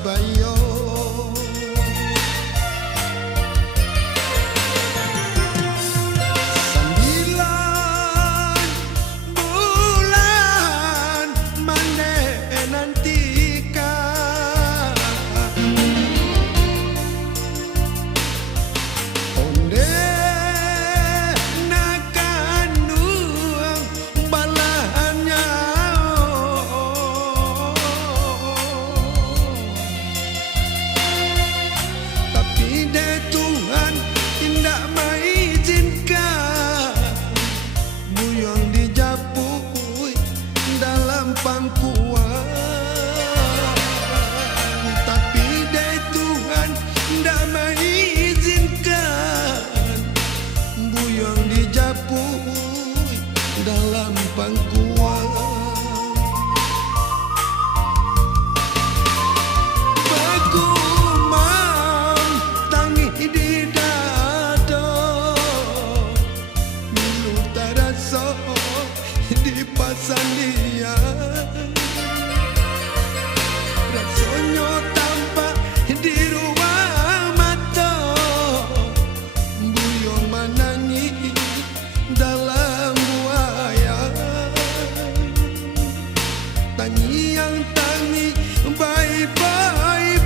Surabaya. Sembilan bulan mandek nantikan onde nakan nuang balahannya. Tapi deh Tuhan tidak mengizinkan buyong dijapui dalam pangkuan. Tapi deh Tuhan tidak mengizinkan buyong dijapui dalam pangkuan. Begumam tangis di dada, milu terasa di pasandian. Rasanya tampak di ruang mata, buyong menangis dalam buayan. Tangi yang tangi bye-bye,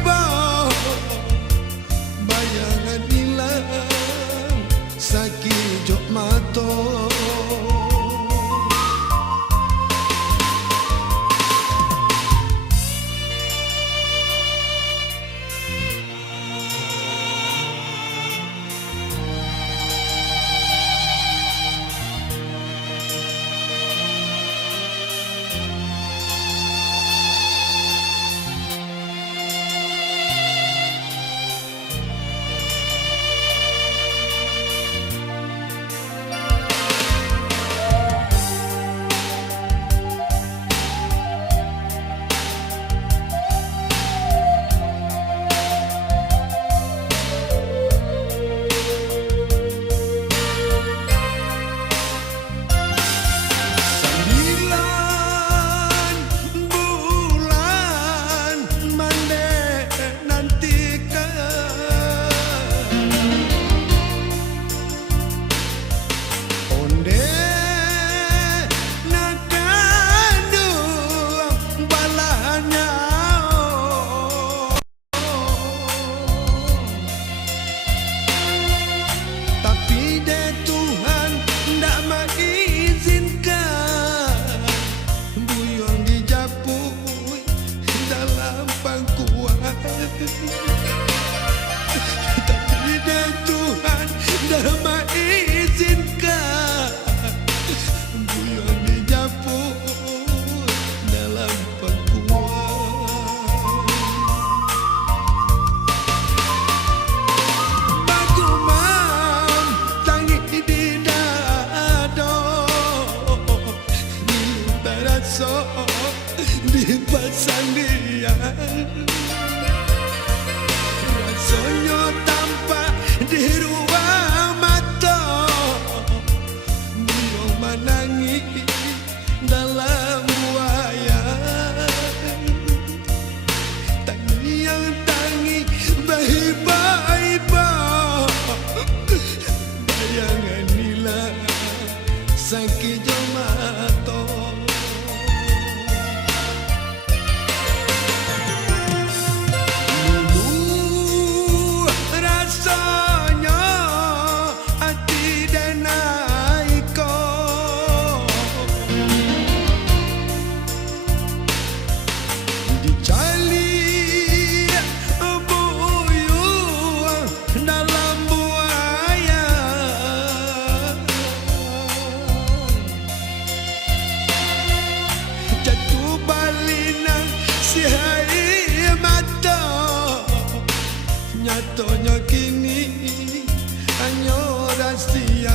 bayangan hilang sakit jok mata. Tapi deh Tuhan dah mengizinkan buyong dijapui dalam pangkuan. Bagumam tangis di dada, milu terasa di pasandian. Rasanya tampak di ruang mata, buyong menangis dalam buayan. Tangi yang tangi bye-bye, bayangan hilang sakit jauh mata. Nyatanya kini hanya rahasia.